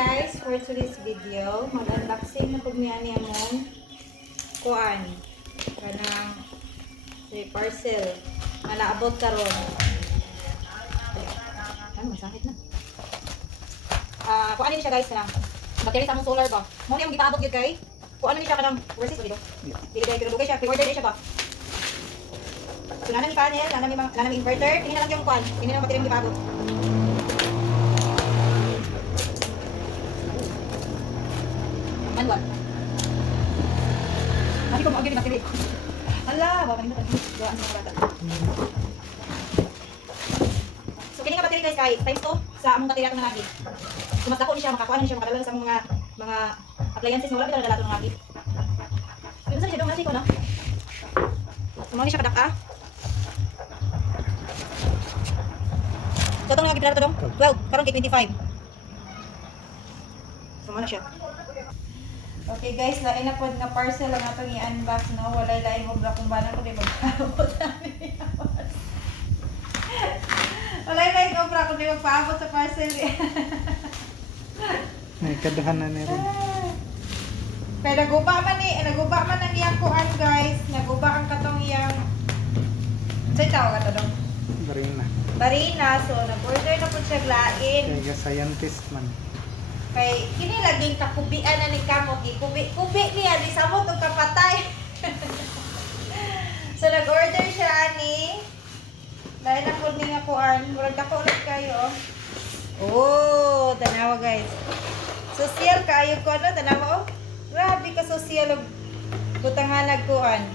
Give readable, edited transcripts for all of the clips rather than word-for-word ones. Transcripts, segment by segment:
guys, for today's video, mag-unboxing na po niya niya mong kuan kanang parcel na naabot karon. Ano, masakit na. Kuan ni siya guys kanang battery sa mong solar ba. Mo ni ang gipaabot gyud kay. Kuan ni siya kanang versus dito. Dili kay pinadugay siya, pre-order din siya ba. So nana ni panel, nana mi inverter, tingnan lang yung kuan, tingnan lang battery ang gipaabot. Manual. Lagi ko mag-agin battery. Hala, baka nito tadi. Doan sa bata. So kini nga battery guys kay times 2 sa among battery ato nga lagi. So mas dako ni siya makakuha ni siya makadala sa mga appliances mo wala bitaw dala lagi. Pero sa siya dong lagi ko no. So mo ni siya kadaka. So itong nga gipila to dong 12 karon kay 25. So mo na siya. Okay guys, lain na po nga parcel ang atong i-unbox no. Walay lain mo bra kung bana ko di magpaabot namin. Walay lain ko bra kung di magpaabot sa parcel. May kadahan na rin. Kaya naguba man ang iyang kuan guys. Naguba ang katong iyang sa'yo tawag ka to dong? Barina. So nag-order na po siya lain. Kaya scientist man. Kay kini laging kakubian na ni kamot kubi niya di samot og kapatay. So nag-order siya ani. Dahil na pud niya kuan, murag dako ulit kayo. Oh, tanawa guys. Social kayo ko ano tanawa oh. Grabe ka social og butangan kuan.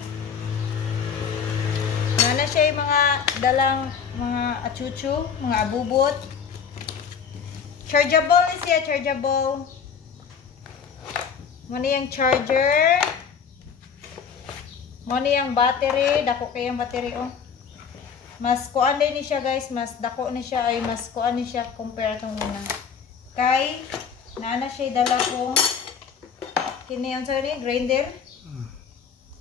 Nana siya yung mga dalang mga achuchu, mga abubot. Chargeable ni siya, chargeable. Muna yung charger. Muna yung battery. Dako kayang battery, oh. Mas kuan din ni siya, guys. Mas dako ni siya, ay mas kuan ni siya compare itong una. Kay, naana siya dala kong kini yung sorry, grinder.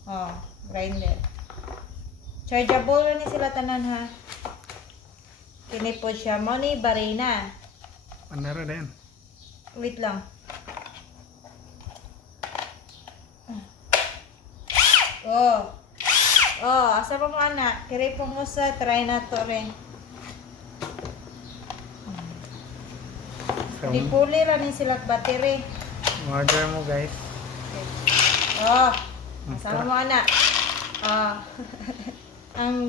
Oh, grinder. Chargeable ni sila tanan, ha. Kini po siya. Muna barina. Anara din. Wait lang. Oh. Oh, asa pa mo anak? Kiri po mo sa try na to rin. Di puli rin sila battery. Order mo guys. Oh. Asa mo anak? Oh.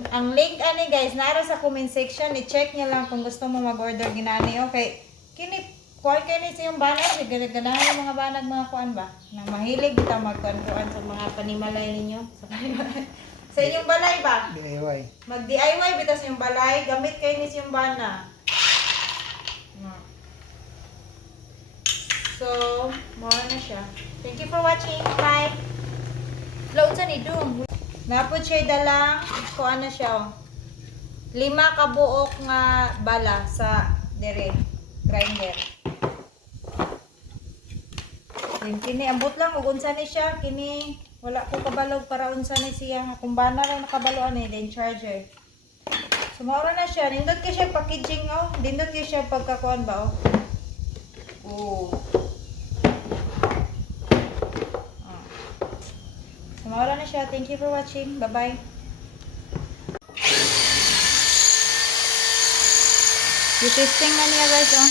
ang link ani guys, nara sa comment section, i-check niyo lang kung gusto mo mag-order ginani. Okay. Kini kuan kini sa yung banag, ganahan yung mga banag mga kuan ba? Nang mahilig kita magkuan-kuan sa mga panimalay ninyo. Sa inyong balay ba? DIY. Mag-DIY bitaw sa inyong balay, gamit kayo ni sa yung bana. So, mao na siya. Thank you for watching. Bye. Load sa ni dum. Napod siya dalang kuan na siya. 5 ka buok nga bala sa dire. Grinder. Then kini ambot lang ug unsa ni siya kini wala ko kabalog para unsa ni siya kung bana lang nakabalo ani then charger. Sumara na siya nindot kay siya packaging oh nindot kay siya pagkakuan ba oh. Oh. Sumara na siya. Thank you for watching. Bye-bye. Testing na niya guys oh.